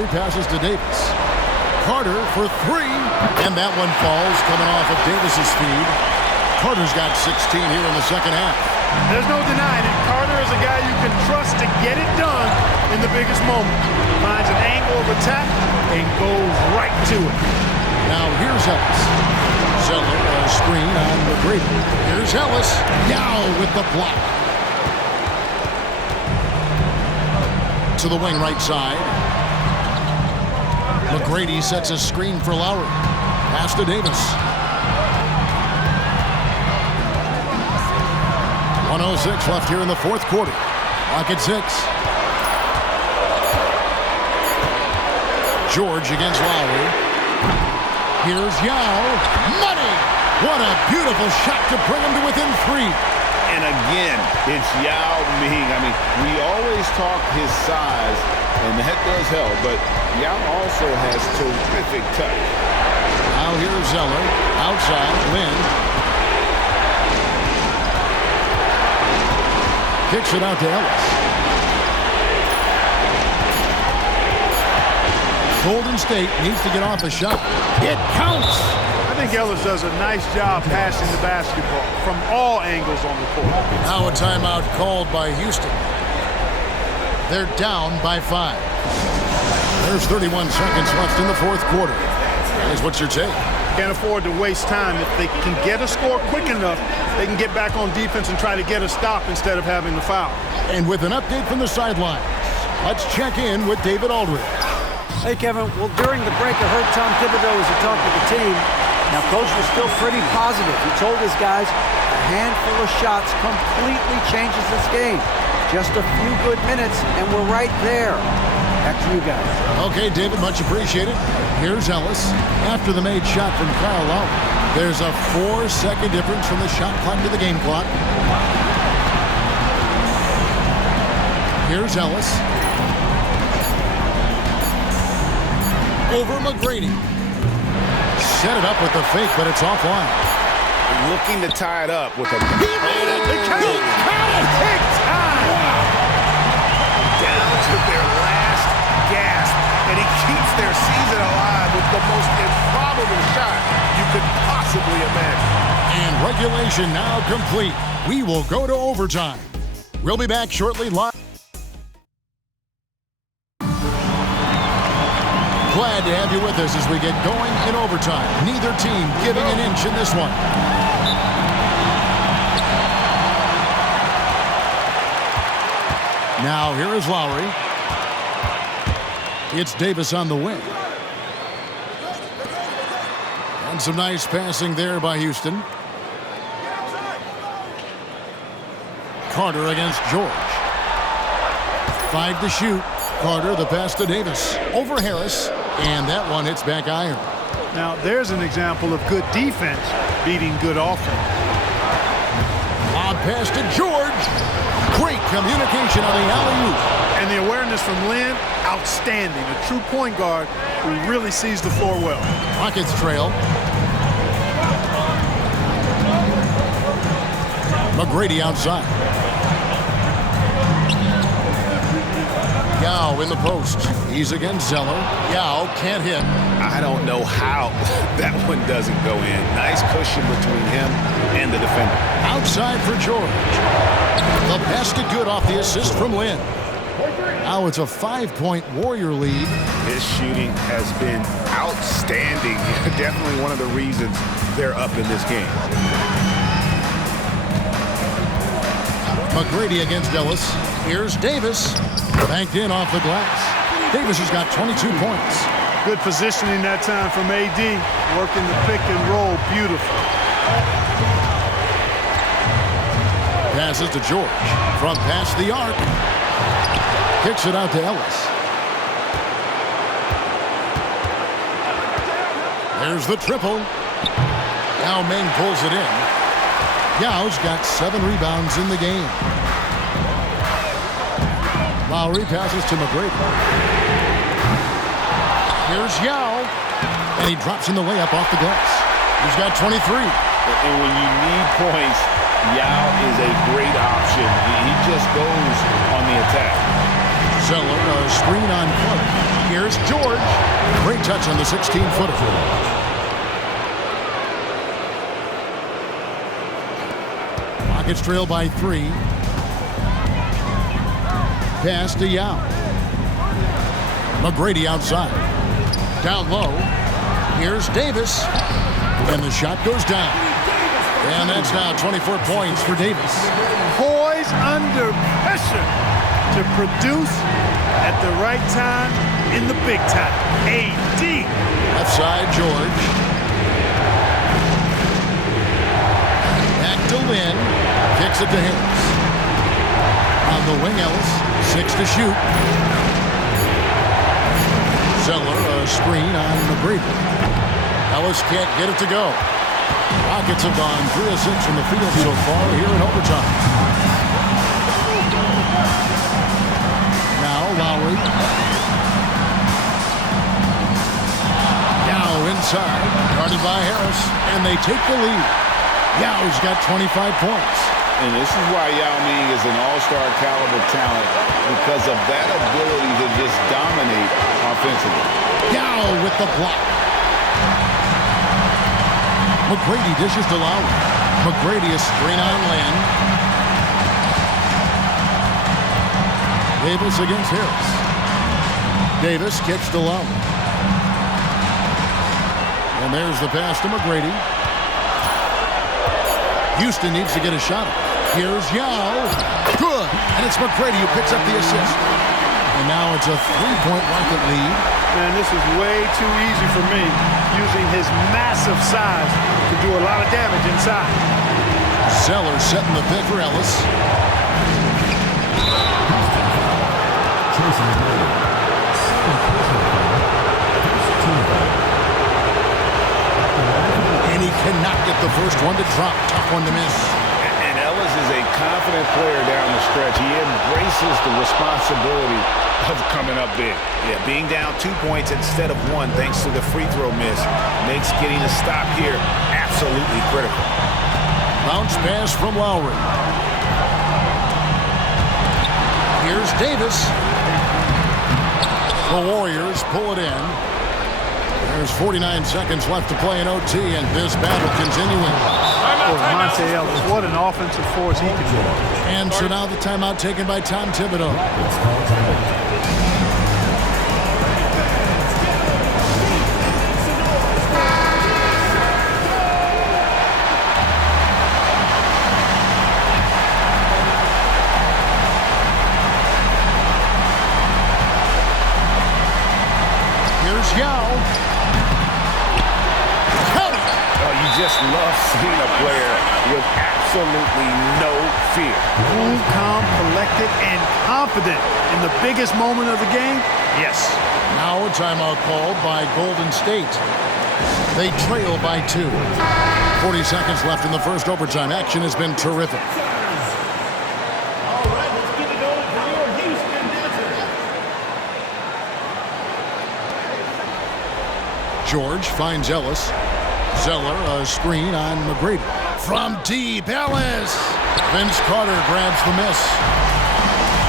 Lowry passes to Davis. Carter for three, and that one falls coming off of Davis's feed. Carter's got 16 here in the second half. There's no denying it. Carter is a guy you can trust to get it done in the biggest moment. Finds an angle of attack and goes right to it. Now here's Ellis. Zeller a screen on McGrady. Here's Ellis. Yao with the block. To the wing right side. McGrady sets a screen for Lowry. Pass to Davis. 1:06 left here in the fourth quarter. Clock at 6. George against Lowry. Here's Yao. Money! What a beautiful shot to bring him to within 3. And again, it's Yao Ming. I mean, we always talk his size, and that does help, but Yao also has terrific touch. Now here's Zeller. Outside, Lynn. Kicks it out to Ellis. Golden State needs to get off a shot. It counts! I think Ellis does a nice job passing the basketball from all angles on the court. Now a timeout called by Houston. They're down by 5. There's 31 seconds left in the fourth quarter. Guys, what's your take? Can't afford to waste time. If they can get a score quick enough, they can get back on defense and try to get a stop instead of having the foul. And with an update from the sidelines, let's check in with David Aldridge. Hey, Kevin. Well, during the break, I heard Tom Thibodeau as he talked with the team. Now, Coach was still pretty positive. He told his guys a handful of shots completely changes this game. Just a few good minutes, and we're right there. Back to you guys. Okay, David, much appreciated. Here's Ellis. After the made shot from Kyle Lowry. There's a 4-second difference from the shot clock to the game clock. Here's Ellis. Over McGrady. Set it up with the fake, but it's offline. Looking to tie it up with a... He made it! He got it! Big time! Down to their last gasp, and he keeps their season alive with the most improbable shot you could possibly imagine. And regulation now complete. We will go to overtime. We'll be back shortly live. Glad to have you with us as we get going in overtime. Neither team giving an inch in this one. Now here is Lowry. It's Davis on the wing. And some nice passing there by Houston. Carter against George. 5 to shoot. Carter, the pass to Davis. Over Harris. And that one hits back iron. Now, there's an example of good defense beating good offense. Lob pass to George. Great communication on the alley-oop. And the awareness from Lynn, outstanding. A true point guard who really sees the floor well. Rockets trail. McGrady outside. Yao in the post. He's against Zeller. Yao can't hit. I don't know how that one doesn't go in. Nice cushion between him and the defender. Outside for George. The basket good off the assist from Lynn. Now it's a 5-point Warrior lead. His shooting has been outstanding. Definitely one of the reasons they're up in this game. McGrady against Ellis. Here's Davis. Banked in off the glass. Davis has got 22 points. Good positioning that time from AD. Working the pick and roll. Beautiful. Passes to George. From past the arc. Kicks it out to Ellis. There's the triple. Now Meng pulls it in. Yao's got 7 rebounds in the game. Lowry passes to McGrady. Here's Yao. And he drops in the layup off the glass. He's got 23. And when you need points, Yao is a great option. He just goes on the attack. Zeller, a screen on Carter. Here's George. Great touch on the 16-footer. Rockets trail by 3. Pass to Yao. McGrady outside. Down low. Here's Davis. And the shot goes down. And that's now 24 points for Davis. Poised under pressure to produce at the right time in the big time. AD. Left side, George. Back to Lynn. Kicks it to Harris. On the wing, Ellis. 6 to shoot. Zeller, a screen on McGrady. Ellis can't get it to go. Rockets have gone 3 of 6 from the field so far here in overtime. Now Lowry. Yao inside, guarded by Harris, and they take the lead. Yao's got 25 points. And this is why Yao Ming is an all-star caliber talent, because of that ability to just dominate offensively. Yao with the block. McGrady dishes to Lowry. McGrady a screen on Lynn. Davis against Harris. Davis kicks to Lowry. And there's the pass to McGrady. Houston needs to get a shot. Here's Yao. Good. And it's McGrady who picks up the assist. And now it's a 3-point Rocket lead. Man, this is way too easy for me, using his massive size to do a lot of damage inside. Zeller setting the pick for Ellis. And he cannot get the first one to drop. Tough one to miss. And Ellis is a confident player down the stretch. He embraces the responsibility of coming up big. Yeah, being down 2 points instead of 1 thanks to the free throw miss makes getting a stop here absolutely critical. Bounce pass from Lowry. Here's Davis. The Warriors pull it in. There's 49 seconds left to play in OT, and this battle continuing. Oh, Monte Ellis, what an offensive force he can be. And so now the timeout taken by Tom Thibodeau. Here's Yao. Just love seeing a player with absolutely no fear. Cool, calm, collected, and confident in the biggest moment of the game. Yes. Now a timeout called by Golden State. They trail by 2. 40 seconds left in the first overtime. Action has been terrific. All right, let's get it going for your Houston Dancers. George finds Ellis. Zeller, a screen on McGrady. From deep, Ellis. Vince Carter grabs the miss.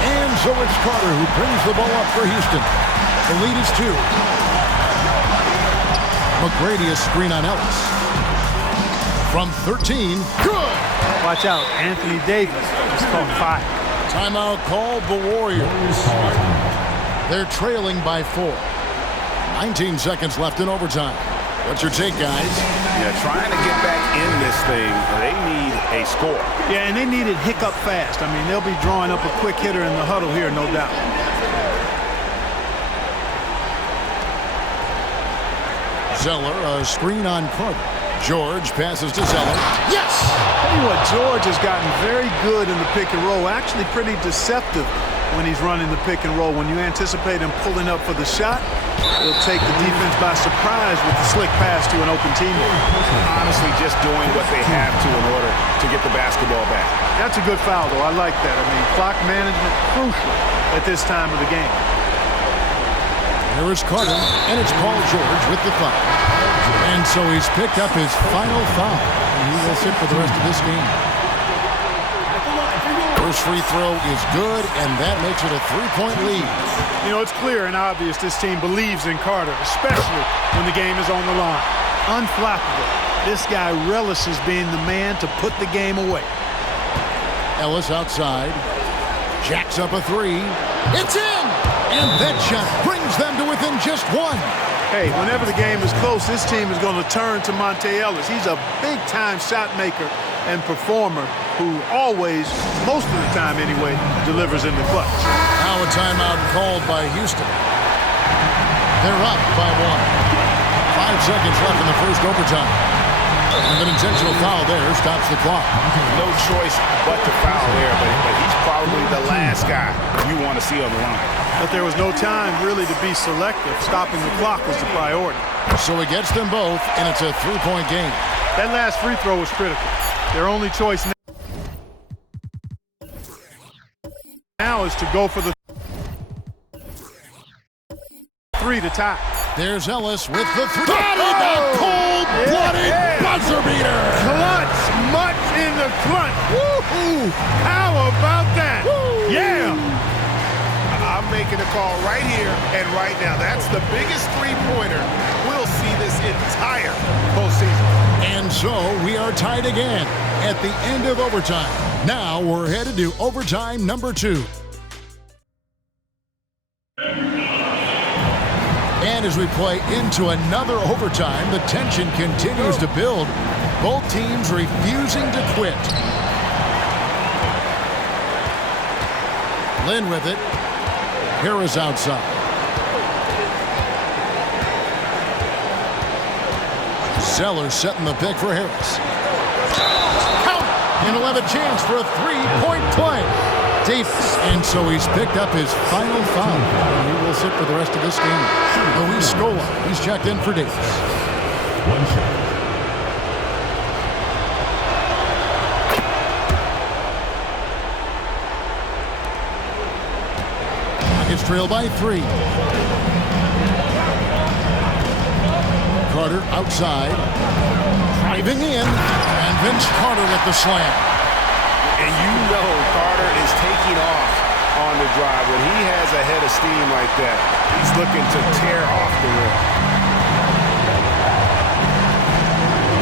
And so it's Carter who brings the ball up for Houston. The lead is 2. McGrady, a screen on Ellis. From 13, good. Watch out, Anthony Davis is called fire. Timeout called the Warriors. They're trailing by 4. 19 seconds left in overtime. What's your take, guys? Yeah, trying to get back in this thing, they need a score. Yeah, and they need it hiccup fast. I mean, they'll be drawing up a quick hitter in the huddle here, no doubt. Zeller, a screen on Carter. George passes to Zeller. Yes! Tell you what, George has gotten very good in the pick and roll. Actually pretty deceptive when he's running the pick and roll. When you anticipate him pulling up for the shot, he'll take the defense by surprise with the slick pass to an open teammate. Honestly, just doing what they have to in order to get the basketball back. That's a good foul, though. I like that. I mean, clock management crucial at this time of the game. Here is Carter, and it's Paul George with the foul. And so he's picked up his final foul, and he will sit for the rest of this game. first free throw is good, and that makes it a 3-point lead. You know, it's clear and obvious this team believes in Carter, especially when the game is on the line. Unflappable. This guy relishes being the man to put the game away. Ellis outside. Jacks up a three. It's in! And that shot brings them to within just one. Hey, whenever the game is close, this team is going to turn to Monte Ellis. He's a big-time shot maker and performer who always, most of the time anyway, delivers in the clutch. Now a timeout called by Houston. They're up by 1. 5 seconds left in the first overtime. And an intentional foul there stops the clock. No choice but to foul there, but he's probably the last guy you want to see on the line. But there was no time really to be selective. Stopping the clock was the priority. So he gets them both, and it's a 3-point game. That last free throw was critical. Their only choice now is to go for the 3 to tie. There's Ellis with the 3. Got it! A cold-blooded buzzer beater! Clutch, much in the clutch. Woo-hoo! How about that? Woo! Yeah! I'm making a call right here and right now. That's the biggest three-pointer we'll see this entire postseason. And so we are tied again at the end of overtime. Now we're headed to overtime number 2. And as we play into another overtime, the tension continues to build. Both teams refusing to quit. Lynn with it. Harris outside. Zeller setting the pick for Harris. Count! And he'll have a chance for a 3-point play. Davis. And so he's picked up his final foul. And he will sit for the rest of this game. Luis Scola, he's checked in for Davis. 1 shot. It's trailed by 3. Carter outside. Driving in. And Vince Carter with the slam. And you know Carter is taking off on the drive. When he has a head of steam like that, he's looking to tear off the rim.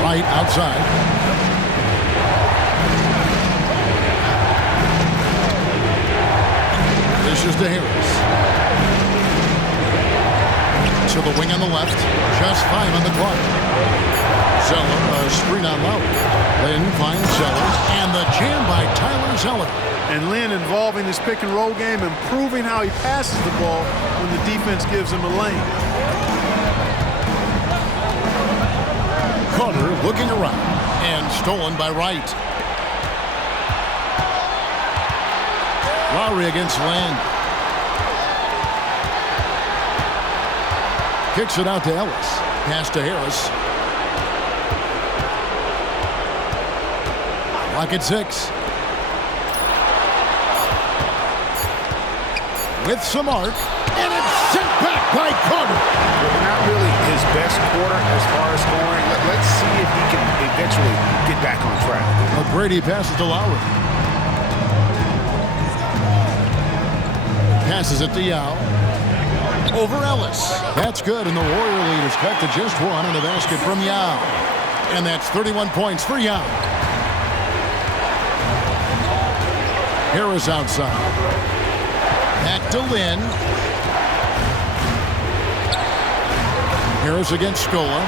Right outside. This is to Harris. To the wing on the left. Just 5 on the clock. Zeller, a screen on Lowry. Lynn finds Zeller. And the jam by Tyler Zeller. And Lynn involving his pick-and-roll game, improving how he passes the ball when the defense gives him a lane. Carter looking around. And stolen by Wright. Lowry against Lynn. Kicks it out to Ellis. Pass to Harris. Clock at 6. With some arc. And it's sent back by Carter. Not really his best quarter as far as scoring. Let's see if he can eventually get back on track. Brady passes to Lowry. Passes it to Yao. Over Ellis. That's good, and the Warrior lead is cut to just 1 in the basket from Yao. And that's 31 points for Yao. Harris outside. Back to Lynn. Harris against Scola.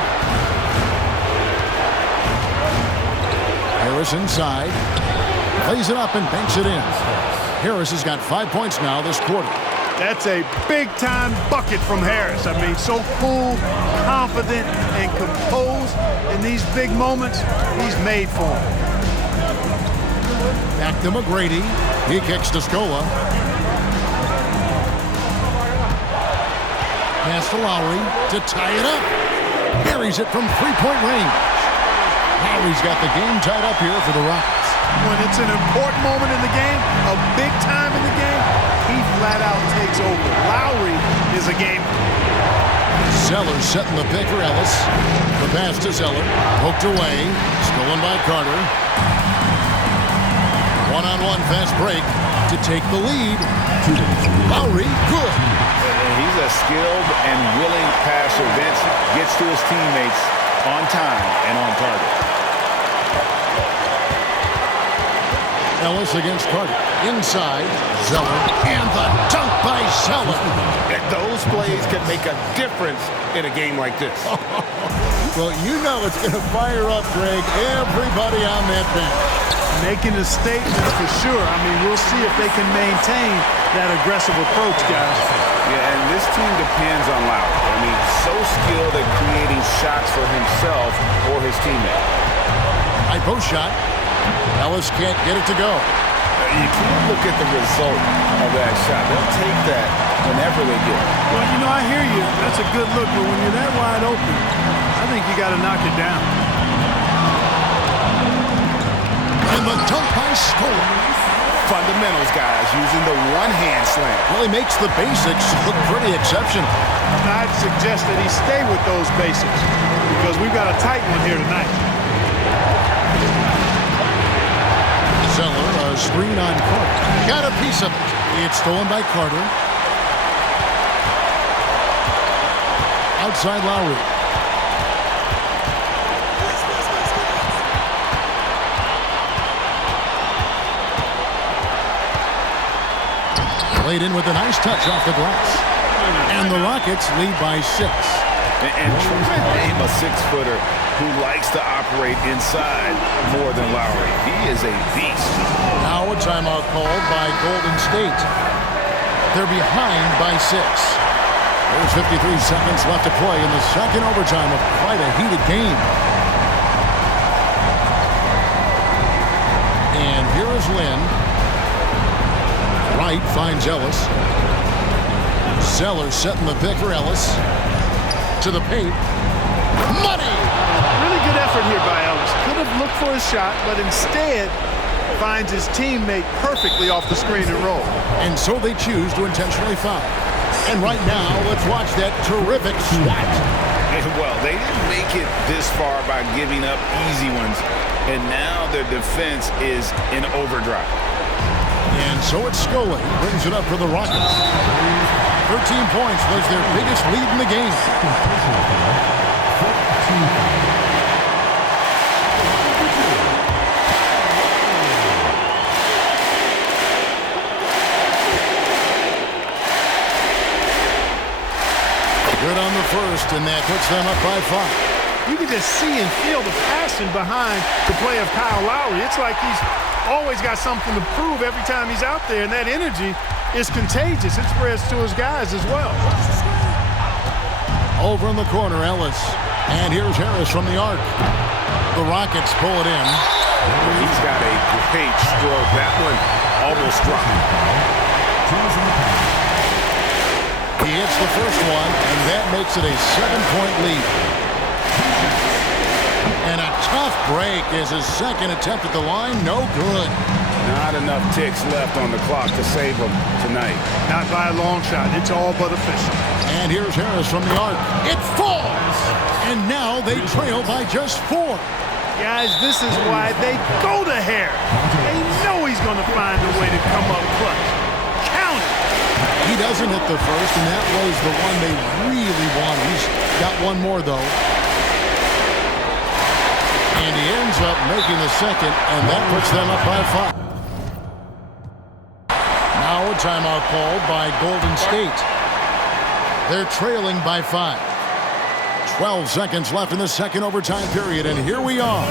Harris inside. Plays it up and banks it in. Harris has got 5 points now this quarter. That's a big-time bucket from Harris. I mean, so cool, confident, and composed in these big moments. He's made for them. Back to McGrady. He kicks to Scola. Pass to Lowry to tie it up. Buries it from 3-point range. Lowry's got the game tied up here for the Rockets. When it's an important moment in the game, a big time in the game, he flat out takes over. Lowry is a game. Zeller setting the pick for Ellis. The pass to Zeller. Poked away. Stolen by Carter. One-on-one fast break to take the lead. Lowry, good. He's a skilled and willing passer. Vince gets to his teammates on time and on target. Ellis against Carter. Inside, Zeller. And the dunk by Zeller. Those plays can make a difference in a game like this. Well, you know it's going to fire up, Greg, everybody on that bench. Making a statement for sure. I mean, we'll see if they can maintain that aggressive approach, guys. Yeah, and this team depends on Lowry. I mean, so skilled at creating shots for himself or his teammate. High post shot. Ellis can't get it to go. You can't look at the result of that shot. They'll take that whenever they get it. Well, you know, I hear you. That's a good look, but when you're that wide open, I think you got to knock it down. And the dunk by Scola. Fundamentals, guys, using the one-hand slam. Well, he makes the basics look pretty exceptional. I'd suggest that he stay with those basics because we've got a tight one here tonight. Zeller, a screen on Carter. Got a piece of it. It's stolen by Carter. Outside Lowry. Played in with a nice touch off the glass. And the Rockets lead by 6. And Trent Name, a 6-footer who likes to operate inside more than Lowry. He is a beast. Now a timeout called by Golden State. They're behind by 6. There's 53 seconds left to play in the second overtime of quite a heated game. And here is Lynn. Wright finds Ellis. Zeller setting the pick for Ellis. To the paint. Money! Really good effort here by Ellis. Could have looked for a shot, but instead finds his teammate perfectly off the screen and roll. And so they choose to intentionally foul. And right now, let's watch that terrific swat. Well, they didn't make it this far by giving up easy ones. And now their defense is in overdrive. And so it's Scola. He brings it up for the Rockets. 13 points was their biggest lead in the game. Good on the first, and that puts them up by 5. You can just see and feel the passion behind the play of Kyle Lowry. It's like he's always got something to prove every time he's out there, and that energy is contagious. It spreads to his guys as well. Over in the corner, Ellis. And here's Harris from the arc. The Rockets pull it in. He's got a great stroke. That one almost dropped. He hits the first one, and that makes it a 7-point lead. And a tough break is his second attempt at the line. No good. Not enough ticks left on the clock to save them tonight. Not by a long shot. It's all but official. And here's Harris from the arc. It falls! And now they trail by just 4. Guys, this is why they go to Harris. They know he's going to find a way to come up clutch. Count it. He doesn't hit the first, and that was the one they really wanted. He's got one more, though. And he ends up making the second, and that puts them up by 5. Now a timeout called by Golden State. They're trailing by 5. 12 seconds left in the second overtime period, and here we are. All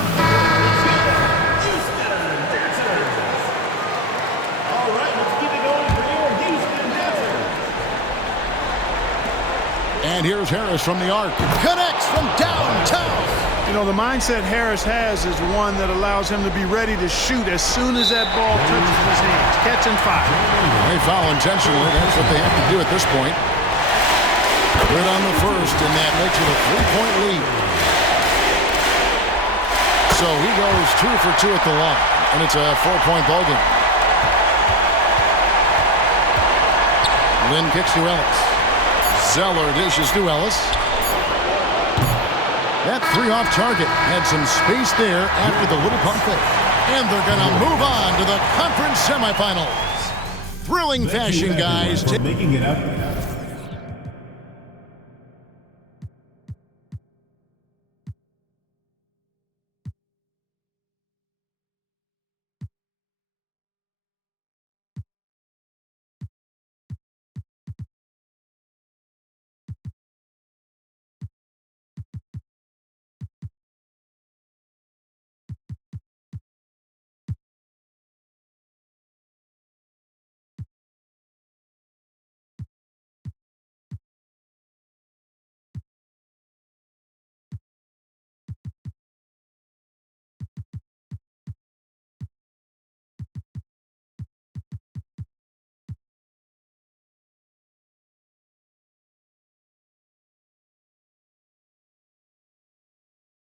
right, let's get it on for your Houston Desert. And here's Harris from the arc. Connects from downtown. You know, the mindset Harris has is one that allows him to be ready to shoot as soon as that ball touches his hands. Catch and fire. They foul intentionally. That's what they have to do at this point. Good on the first, and that makes it a 3-point lead. So he goes 2 for 2 at the line, and it's a 4-point ball game. Lynn kicks to Ellis. Zeller dishes to Ellis. That 3 off target had some space there after the little pump fake. And they're going to move on to the conference semifinals. Thrilling fashion, guys. Making it up